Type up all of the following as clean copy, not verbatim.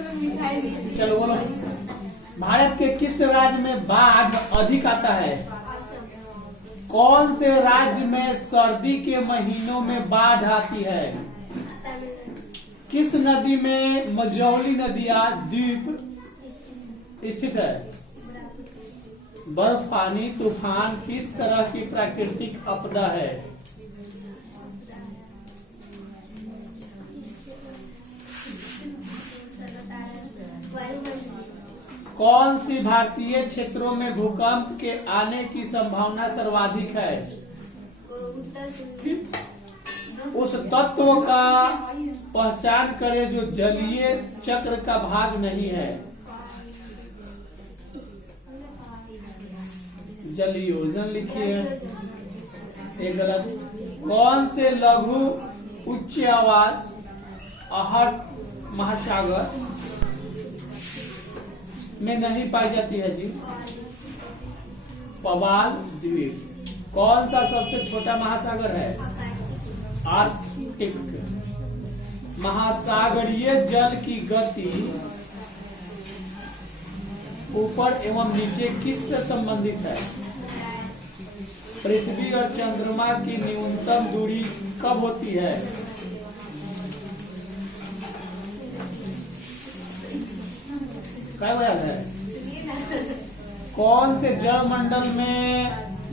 चलो बोलो। भारत के किस राज्य में बाढ़ अधिक आता है? कौन से राज्य में सर्दी के महीनों में बाढ़ आती है? किस नदी में मझौली नदियां द्वीप स्थित है? बर्फ पानी तूफान किस तरह की प्राकृतिक आपदा है? कौन सी भारतीय क्षेत्रों में भूकंप के आने की संभावना सर्वाधिक है? उस तत्व का पहचान करें जो जलीय चक्र का भाग नहीं है। जलयोजन लिखिए, एक गलत। कौन से लघु उच्च आवाज आहट महासागर में नहीं पाई जाती है जी? पवाल द्वीप। कौन सा सबसे छोटा महासागर है? आर्कटिक। महासागरीय जल की गति ऊपर एवं नीचे किससे संबंधित है? पृथ्वी और चंद्रमा की न्यूनतम दूरी कब होती है? क्या याद है? कौन से जलमंडल में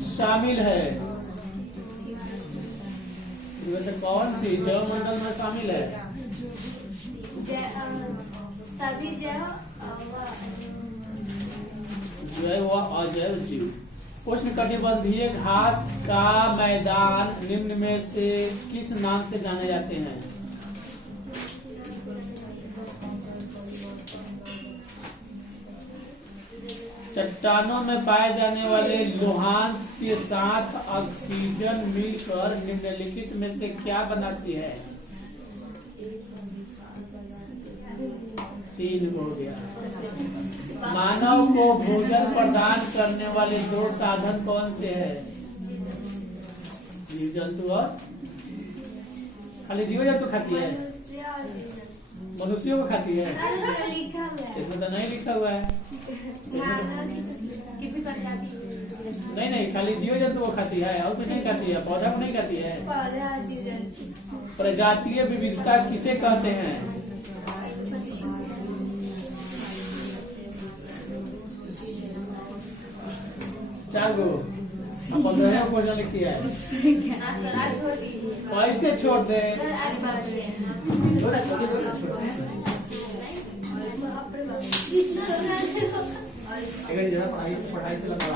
शामिल है? वैसे कौन सी जलमंडल में शामिल है? सभी जैव व अजैव जीव। उष्णकटिबंधीय घास का मैदान निम्न में से किस नाम से जाने जाते हैं? चट्टानों में पाए जाने वाले लोहांश के साथ ऑक्सीजन मिलकर निम्नलिखित में से क्या बनाती है? 3 हो गया। मानव को भोजन प्रदान करने वाले 2 साधन कौन से हैं? जीव जंतु और खाली जीव जंतु खाती है? मनुष्यों को खाती है? इसमें तो नहीं लिखा हुआ है। नहीं, खाली जीव जंतु को खाती है और कुछ नहीं खाती है। पौधा को नहीं खाती है। प्रजातीय विविधता किसे कहते हैं? चार गो 15 क्वेश्चन लिखती है। कैसे छोड़ दे? पढ़ाई से लगा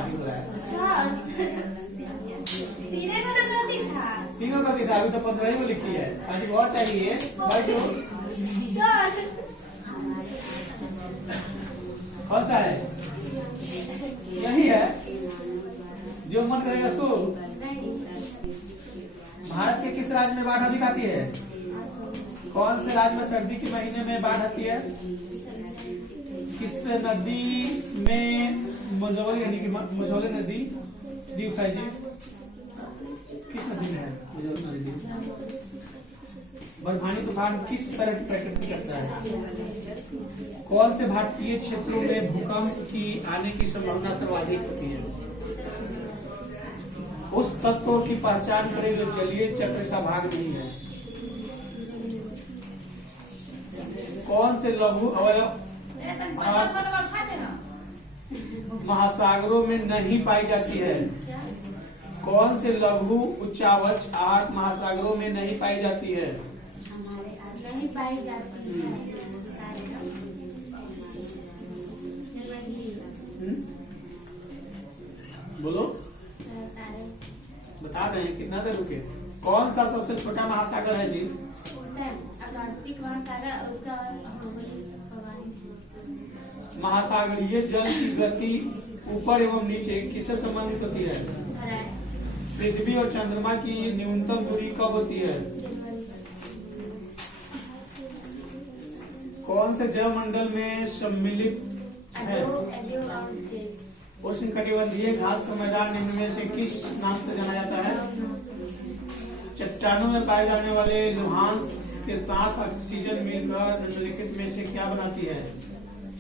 तीनों का दिखा। अभी तो 15 में लिखी है। आज और चाहिए कौन सा है? यही है जो मन करेगा सो। भारत के किस राज्य में बाढ़ अधिक आती है? कौन से राज्य में सर्दी के महीने में बाढ़ आती है? किस नदी में मझौली यानी कि मझौली नदी द्वीप है जी? किस नदी में है मझौली नदी? बर्फानी तूफान किस तरह की प्रकृति करता है? कौन से भारतीय क्षेत्रों में भूकंप की आने की संभावना सर्वाधिक होती है? उस तत्व की पहचान करें जो जलीय चक्र का भाग नहीं है। कौन से लघु अवयव महासागरों में नहीं पाई जाती है? कौन से लघु उच्चावच आहट महासागरों में नहीं पाई जाती है? नहीं पाई जाती है। बोलो, बता रहे हैं। कितना देर रुके? कौन सा सबसे छोटा महासागर है जी? आर्कटिक महासागर। उसका महासागरीय जल की गति ऊपर एवं नीचे किससे संबंधित होती है? पृथ्वी और चंद्रमा की न्यूनतम दूरी कब होती है? कौन से जलमंडल में सम्मिलित है? उष्णकटिबंधीय घास का मैदान निम्न में से किस नाम से जाना जाता है? चट्टानों में पाए जाने वाले लोहांश इसके साथ ऑक्सीजन मिलकर निम्नलिखित में से क्या बनाती है?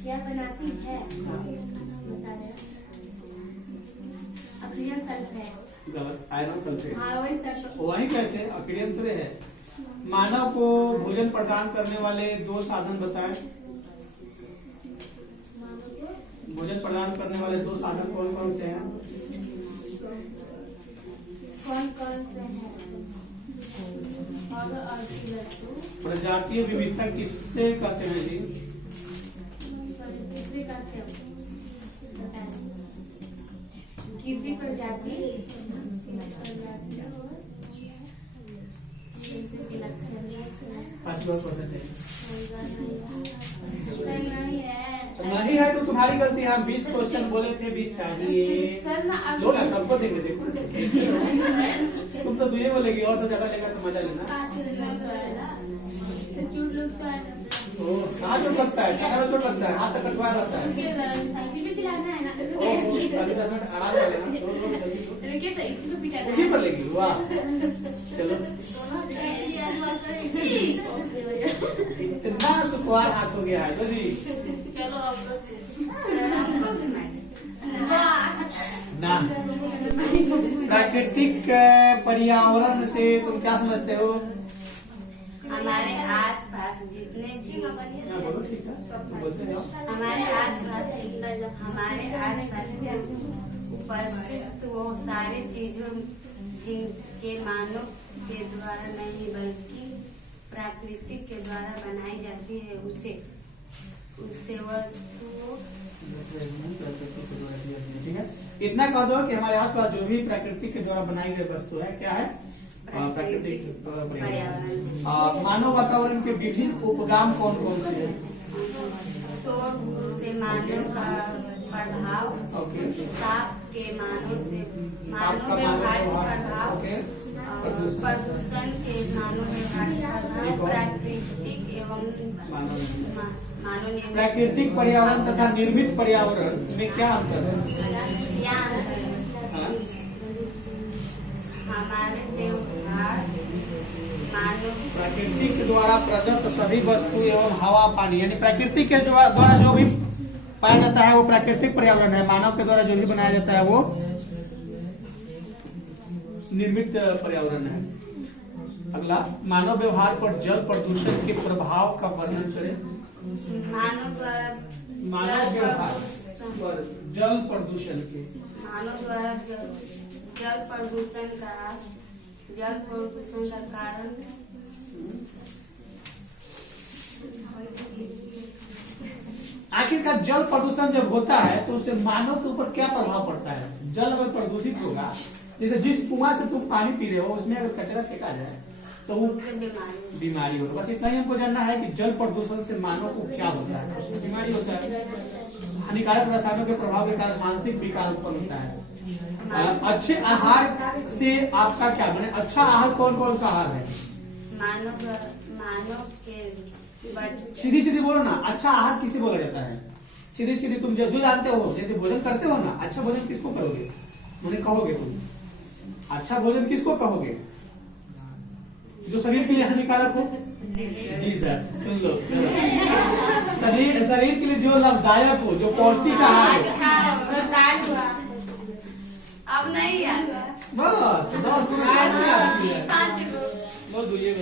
क्या बनाती है? बता रहे ऑक्सीजन सल्फेट। गलत, आयरन सल्फेट। हाँ वही सल्फेट। वही कैसे? ऑक्सीजन से है। मानव को भोजन प्रदान करने वाले दो साधन बताएं। भोजन प्रदान करने वाले दो साधन कौन कौन से हैं? कौन कौन से हैं? और प्रजातीय विविधता किससे कहते हैं जी? किससे कहते हैं? किसी प्रजाति नहीं है तो तुम्हारी गलती है। 20 क्वेश्चन बोले थे, 20 चाहिए। लो ना, सबको देंगे। देखो तुम तो 2 बोलेगी, और से ज्यादा लेगा तो मजा लेना। कहाँ चोट लगता है? कहाँ चोट लगता है? हाथ तक कटवा लगता है। आराम उसी पर लेगी। वाह, चलो इतना सुखवार हाथ हो गया है तो जी। चलो ना, प्राकृतिक पर्यावरण से तुम क्या समझते हो? हमारे आसपास जितने भी बोलो, ठीक है, बोलते जाओ। हमारे आसपास उपस्थित वो सारी चीजों जिनके मानव के द्वारा नहीं बल्कि प्राकृतिक के द्वारा बनाई जाती है उससे वस्तुओं। ठीक है, इतना कह दो कि हमारे आसपास जो भी प्राकृतिक के द्वारा बनाई गई वस्तु है, क्या है? प्राकृतिक पर्यावरण। मानव वातावरण के विभिन्न उपगाम कौन कौन से हैं? सौर से मानव का प्रभाव, ताप के मानव व्यवहार से प्रभाव, प्रदूषण के मानव व्यवहार से प्रभाव, प्राकृतिक एवं मानव। प्राकृतिक पर्यावरण तथा निर्मित पर्यावरण में क्या अंतर है? क्या अंतर है? हमारे व्यवहार मानव प्राकृतिक द्वारा प्रदत्त सभी वस्तु एवं हवा पानी, यानी प्रकृति के द्वारा जो भी पाया जाता है वो प्राकृतिक पर्यावरण है। मानव के द्वारा जो भी बनाया जाता है वो निर्मित पर्यावरण है। अगला, मानव व्यवहार पर जल प्रदूषण के प्रभाव का वर्णन करें। मानव द्वारा मानव व्यवहार पर जल प्रदूषण के जल प्रदूषण का कारण आखिरकार जल प्रदूषण जब होता है तो उससे मानव के ऊपर क्या प्रभाव पड़ता है? जल अगर प्रदूषित होगा, जैसे जिस कुआं से तुम पानी पी रहे हो उसमें अगर कचरा फेंका जाए तो उससे बीमारी होगा। बस इतना ही हमको जानना है कि जल प्रदूषण से मानव को क्या होता है? बीमारी होता है। हानिकारक रसायनों के प्रभाव के कारण मानसिक विकार उत्पन्न होता है। अच्छे आहार से आपका क्या बने? अच्छा आहार कौन कौन सा आहार है? मानव के सीधी सीधी बोलो ना, अच्छा आहार किसे बोला जाता है? सीधी सीधी तुम जो जानते हो, जैसे भोजन करते हो ना, अच्छा भोजन किसको करोगे? उन्हें कहोगे तुम अच्छा भोजन किसको कहोगे? जो शरीर के लिए हानिकारक हो। जी सर, सुन लो। शरीर के लिए जो लाभदायक हो, जो पौष्टिक आहार हो। अब नहीं याद। बस बोल दो, ये एक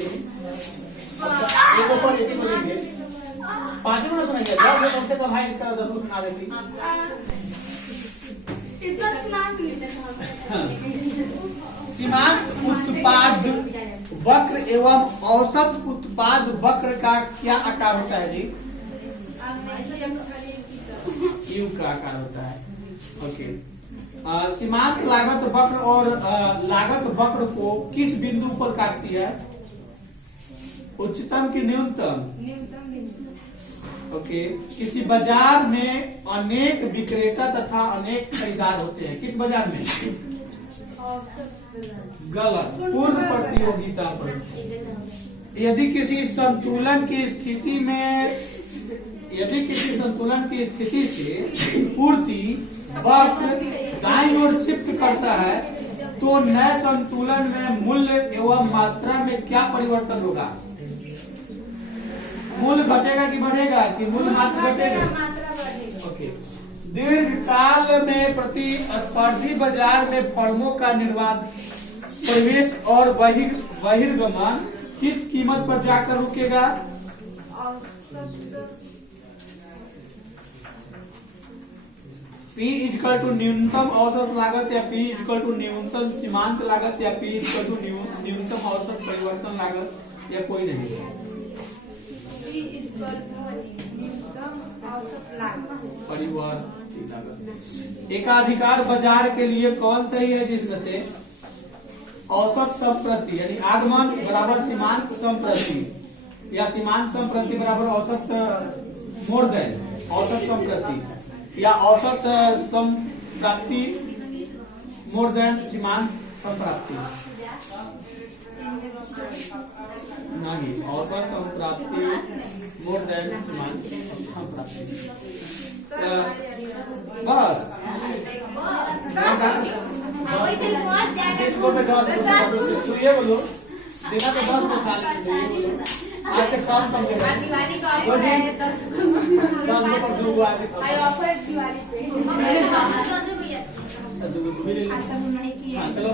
ऊपर एक ही बोलेंगे, 5 मिनट सुनेंगे। 10 कम से कम है, इसका 10 मिनट सुना देती। सीमांत उत्पाद वक्र एवं औसत उत्पाद वक्र का क्या आकार होता है जी? यू का आकार होता है। ओके, सीमांत लागत वक्र और लागत वक्र को किस बिंदु पर काटती है? उच्चतम की न्यूनतम? ओके, किसी बाजार में अनेक विक्रेता तथा अनेक खरीदार होते हैं, किस बाजार में? गलत, पूर्ण प्रतियोगिता पर। यदि किसी संतुलन की स्थिति से पूर्ति वक्र दाईं ओर शिफ्ट करता है तो नए संतुलन में मूल्य एवं मात्रा में क्या परिवर्तन होगा? मूल्य घटेगा कि बढ़ेगा, कि मूल्य मात्र घटेगा? मात्रा बढ़ेगा। ओके। दीर्घकाल में प्रतिस्पर्धी बाजार में फर्मों का निर्बाध प्रवेश और बहिर्गमन किस कीमत पर जाकर रुकेगा? P इक्वल टू न्यूनतम औसत लागत या P इक्वल टू न्यूनतम सीमांत लागत या P इक्वल टू न्यूनतम औसत परिवर्तन लागत या कोई नहीं? परिवर्तन लागत। एकाधिकार बाजार के लिए कौन सही है, जिसमें से औसत संप्रति यानी आगमन बराबर सीमांत संप्रति या सीमांत संप्रति बराबर औसत मोर देन औसत संप्रति या औसत संप्राप्ति मोर देन सीमांत संप्राप्ति? नहीं, औसत संप्राप्ति मोर देन सीमांत संप्राप्ति। बस इसको पे 10 तो ये बोलो देना तो 10 को खा लेंगे। आज से कम देगा 10 पर 2 आज चलो।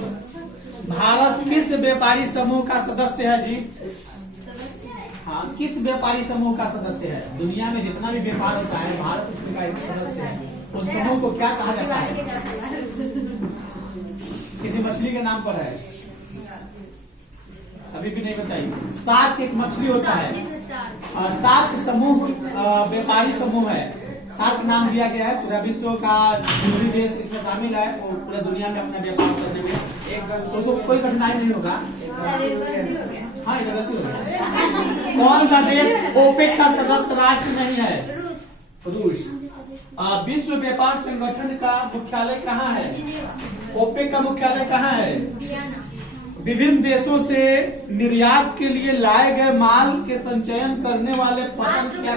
भारत किस व्यापारी समूह का सदस्य है जी? हाँ, किस व्यापारी समूह का सदस्य है? दुनिया में जितना भी व्यापार होता है भारत उसका एक सदस्य है। उस समूह को क्या कहा जाता है? किसी मछली के नाम पर है, अभी भी नहीं बताई। 7 एक मछली होता है, 7 समूह व्यापारी समूह है। 7 नाम दिया गया है। पूरा विश्व का जो भी देश इसमें शामिल है वो पूरा दुनिया में अपना व्यापार करने में उसको कोई कठिनाई नहीं होगा। हाँ, ये गलती हो गया। कौन सा देश ओपेक का सदस्य राष्ट्र नहीं है? रूस। विश्व व्यापार संगठन का मुख्यालय कहाँ है? ओपेक का मुख्यालय कहाँ है? विभिन्न देशों से निर्यात के लिए लाए गए माल के संचयन करने वाले पतन क्या?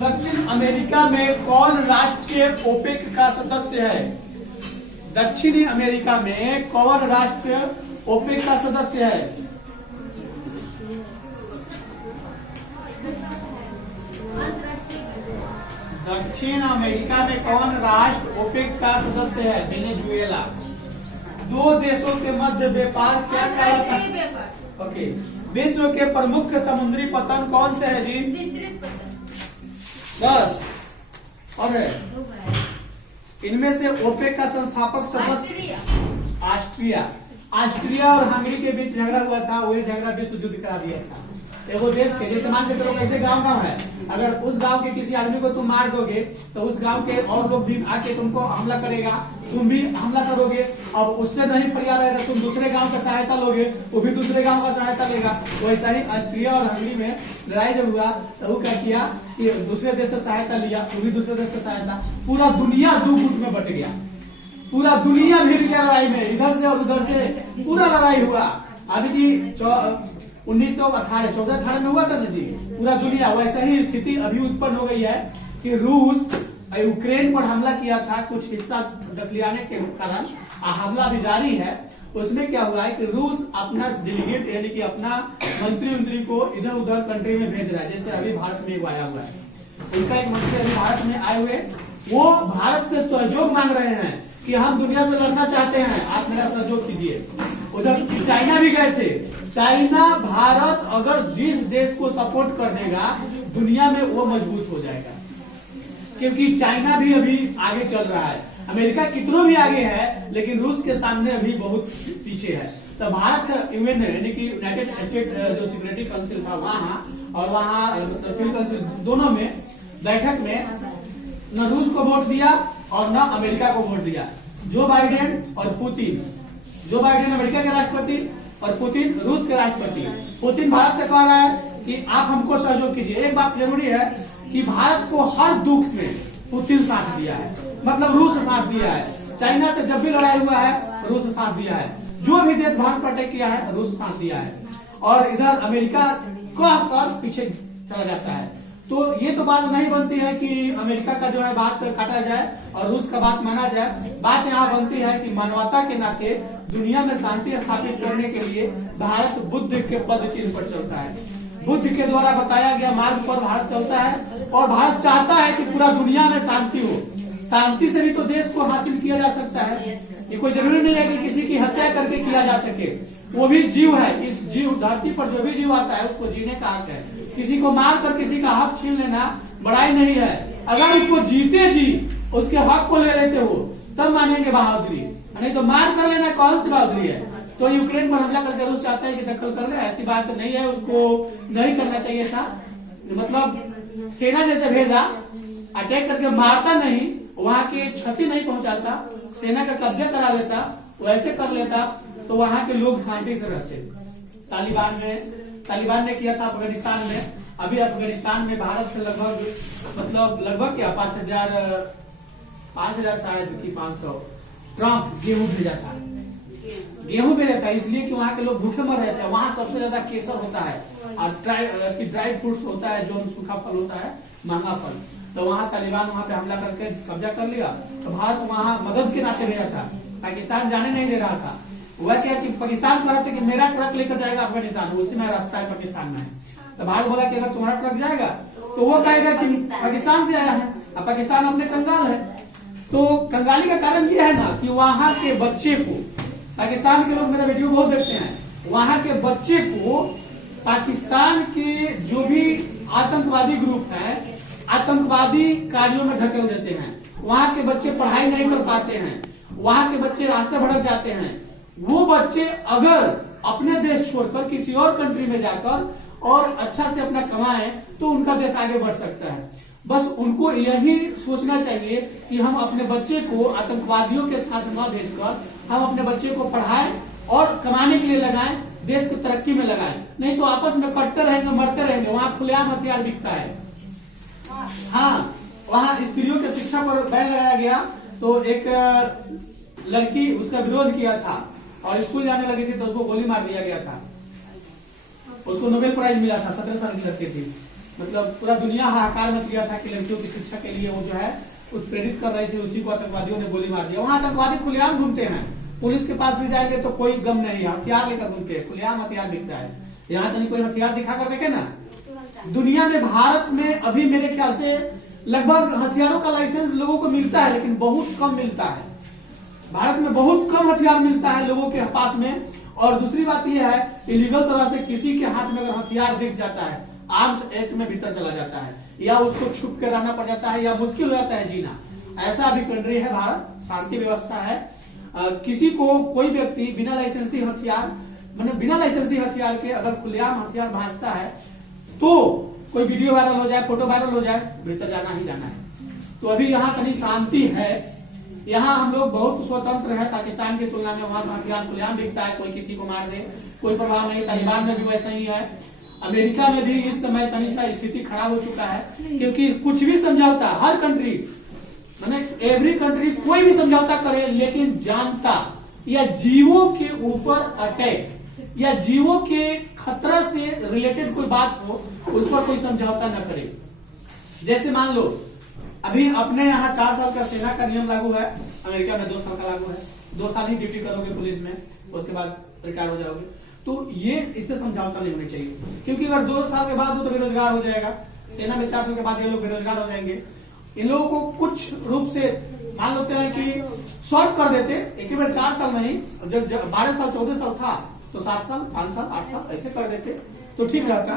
दक्षिण अमेरिका में कौन राष्ट्र ओपेक का सदस्य है? दक्षिणी अमेरिका में कौन राष्ट्र ओपेक का सदस्य है? दक्षिण अमेरिका में कौन राष्ट्र ओपेक का सदस्य है? वेनेजुएला। 2 देशों के मध्य व्यापार क्या कहलाता है? ओके। विश्व के प्रमुख समुद्री पतन कौन से है जी? विस्तृत पतन। 10 और है इनमें से ओपेक का संस्थापक सदस्य ऑस्ट्रिया और हंगरी के बीच झगड़ा हुआ था। वही झगड़ा विश्व युद्ध करा दिया था। एगो देश के जैसे मान के चलो कैसे गांव है, अगर उस गांव के किसी आदमी को तुम मार दोगे तो उस गांव के और लोग भी आके तुमको हमला करेगा, तुम भी हमला करोगे। अब उससे नहीं फरिया लगेगा, तुम दूसरे गांव का सहायता लोगे, वो भी दूसरे गांव का सहायता लेगा। वैसा ही ऑस्ट्रिया और हंगरी में लड़ाई जब हुआ तो वो क्या किया कि दूसरे देश से सहायता लिया, वो भी दूसरे देश से सहायता। पूरा दुनिया 2 गुट में बट गया, पूरा दुनिया भिड़ गया लड़ाई में, इधर से और उधर से पूरा लड़ाई हुआ। अभी की 1918 में हुआ था ना जी, पूरा दुनिया। वैसा ही स्थिति अभी उत्पन्न हो गई है कि रूस यूक्रेन पर हमला किया था कुछ हिस्सा दखलियाने के कारण, हमला भी जारी है। उसमें क्या हुआ है कि रूस अपना डेलीगेट यानी कि अपना मंत्री को इधर उधर कंट्री में भेज रहा है। जैसे अभी भारत में आया हुआ है, उनका एक मंत्री अभी भारत में आए हुए, वो भारत से सहयोग मांग रहे हैं कि हम दुनिया से लड़ना चाहते हैं, आप मेरा सहयोग कीजिए। उधर चाइना भी गए थे। चाइना भारत अगर जिस देश को सपोर्ट कर देगा दुनिया में वो मजबूत हो जाएगा, क्योंकि चाइना भी अभी आगे चल रहा है। अमेरिका कितनों भी आगे है लेकिन रूस के सामने अभी बहुत पीछे है। तो भारत यूएन यानी कि यूनाइटेड स्टेट जो सिक्योरिटी काउंसिल था वहाँ और वहाँ सिक्योरिटी काउंसिल दोनों में बैठक में न रूस को वोट दिया और न अमेरिका को वोट दिया। जो बाइडेन और पुतिन, जो बाइडेन अमेरिका के राष्ट्रपति और पुतिन रूस के राष्ट्रपति। पुतिन भारत से कह रहा है कि आप हमको सहयोग कीजिए। एक बात जरूरी है कि भारत को हर दुख में पुतिन साथ दिया है, मतलब रूस साथ दिया है। चाइना से जब भी लड़ाई हुआ है रूस साथ दिया है, जो भी देश भारत पर अटैक किया है रूस साथ दिया है। और इधर अमेरिका कहकर पीछे चला जाता है। तो ये तो बात नहीं बनती है कि अमेरिका का जो है बात काटा जाए और रूस का बात माना जाए। बात यहाँ बनती है कि मानवता के नाते दुनिया में शांति स्थापित करने के लिए भारत बुद्ध के पद चिन्ह पर चलता है। बुद्ध के द्वारा बताया गया मार्ग पर भारत चलता है और भारत चाहता है कि पूरा दुनिया में शांति हो। शांति से भी तो देश को हासिल किया जा सकता है। ये कोई जरूरी नहीं है कि किसी की हत्या करके किया जा सके। वो भी जीव है। इस जीव धरती पर जो भी जीव आता है उसको जीने का हक है। किसी को मार कर किसी का हक छीन लेना बड़ाई नहीं है। अगर उसको जीते जी उसके हक को ले लेते हो तब मानेंगे बहादुरी, नहीं तो मार कर लेना कौन सी बहादुरी है। तो यूक्रेन पर हमला करके रूस चाहता है कि दखल कर ले, ऐसी बात नहीं है। उसको नहीं करना चाहिए था। मतलब सेना जैसे भेजा, अटैक करके मारता नहीं, वहाँ की क्षति नहीं पहुंचाता, सेना का कब्जा करा लेता, वैसे कर लेता तो वहाँ के लोग शांति से रहते। तालिबान ने किया था अफगानिस्तान में। अभी अफगानिस्तान में भारत से लगभग क्या 5,000 शायद कि 500 ट्रक गेहूं भेजा था। गेहूं भेजा था इसलिए कि वहाँ के लोग भूखे मर रहे थे। वहाँ सबसे ज्यादा केसर होता है और ड्राई फ्रूट्स होता है, जो सूखा फल होता है, महंगा फल। तो वहाँ तालिबान वहाँ पे हमला करके कब्जा कर लिया। तो भारत वहाँ मदद के नाते भेजा था, पाकिस्तान जाने नहीं दे रहा था। वह क्या कि पाकिस्तान कह रहा था कि मेरा ट्रक लेकर जाएगा अफगानिस्तान, उसी में रास्ता है पाकिस्तान में। तो भारत बोला कि अगर तुम्हारा ट्रक जाएगा तो वो कहेगा कि पाकिस्तान से आया है, अब पाकिस्तान अपने कंगाल है। तो कंगाली का कारण यह है ना कि वहाँ के बच्चे को, पाकिस्तान के लोग मेरा वीडियो बहुत देखते हैं, वहाँ के बच्चे को पाकिस्तान के जो भी आतंकवादी ग्रुप है आतंकवादी कार्यों में ढकेल देते हैं। वहाँ के बच्चे पढ़ाई नहीं कर पाते हैं, वहाँ के बच्चे रास्ते भटक जाते हैं। वो बच्चे अगर अपने देश छोड़कर किसी और कंट्री में जाकर और अच्छा से अपना कमाए तो उनका देश आगे बढ़ सकता है। बस उनको यही सोचना चाहिए कि हम अपने बच्चे को आतंकवादियों के साथ न भेजकर हम अपने बच्चे को पढ़ाएं और कमाने के लिए लगाएं, देश को तरक्की में लगाएं। नहीं तो आपस में कटते रहेंगे, मरते रहेंगे। वहाँ खुलेआम हथियार बिकता है। हाँ, वहाँ स्त्रियों की शिक्षा पर बैन लगाया गया। तो एक लड़की उसका विरोध किया था और स्कूल जाने लगी थी तो उसको गोली मार दिया गया था। उसको नोबेल प्राइज मिला था। 17 साल की लड़की थी। मतलब पूरा दुनिया हाहाकार मच गया था कि लड़कियों की शिक्षा के लिए वो जो है उत्प्रेरित कर रही थी, उसी को आतंकवादियों ने गोली मार दिया। वहाँ आतंकवादी खुलेआम घूमते हैं, पुलिस के पास भी जाएंगे तो कोई गम नहीं, हथियार लेकर घूमते हैं, खुलेआम हथियार बिकता है। यहाँ तक कोई हथियार दिखा कर देखे ना। दुनिया में भारत में अभी मेरे ख्याल से लगभग हथियारों का लाइसेंस लोगों को मिलता है, लेकिन बहुत कम मिलता है। भारत में बहुत कम हथियार मिलता है लोगों के पास में। और दूसरी बात यह है, इलीगल तरह से किसी के हाथ में अगर हथियार दिख जाता है, आर्म्स एक्ट में भीतर चला जाता है, या उसको छुप के रहना पड़ जाता है, या मुश्किल हो जाता है जीना। ऐसा भी कंट्री है भारत, शांति व्यवस्था है। किसी को कोई व्यक्ति बिना लाइसेंसी हथियार, मतलब बिना लाइसेंसी हथियार के अगर खुलेआम हथियार भांजता है तो कोई वीडियो वायरल हो जाए, फोटो वायरल हो जाए, भीतर जाना ही जाना है। तो अभी यहाँ कहीं शांति है। यहाँ हम लोग बहुत स्वतंत्र है पाकिस्तान की तुलना में। वहाँ हथियार खुलेआम बिकता है, कोई किसी को मार दे, कोई प्रभाव नहीं। तालिबान में भी वैसा ही है। अमेरिका में भी इस समय तनी सा स्थिति खराब हो चुका है, क्योंकि कुछ भी समझौता, हर कंट्री मतलब एवरी कंट्री कोई भी समझौता करे, लेकिन जानता या जीवों के ऊपर अटैक या जीवों के खतरा से रिलेटेड कोई बात हो, उस पर कोई समझौता न करे। जैसे मान लो अभी अपने यहाँ 4 साल का सेना का नियम लागू है, अमेरिका में 2 साल का लागू है। 2 साल ही ड्यूटी करोगे पुलिस में, उसके बाद रिटायर हो जाओगे। तो ये इससे समझौता नहीं होनी चाहिए, क्योंकि अगर 2 साल के बाद वो तो बेरोजगार हो जाएगा। सेना में 4 साल के बाद ये लोग बेरोजगार हो जाएंगे। इन लोगों को कुछ रूप से मान लेते हैं कि शॉर्ट कर देते, एक बार 4 साल नहीं, जब 12 साल 14 साल था तो 7 साल 5 साल 8 साल ऐसे कर देते तो ठीक रहता।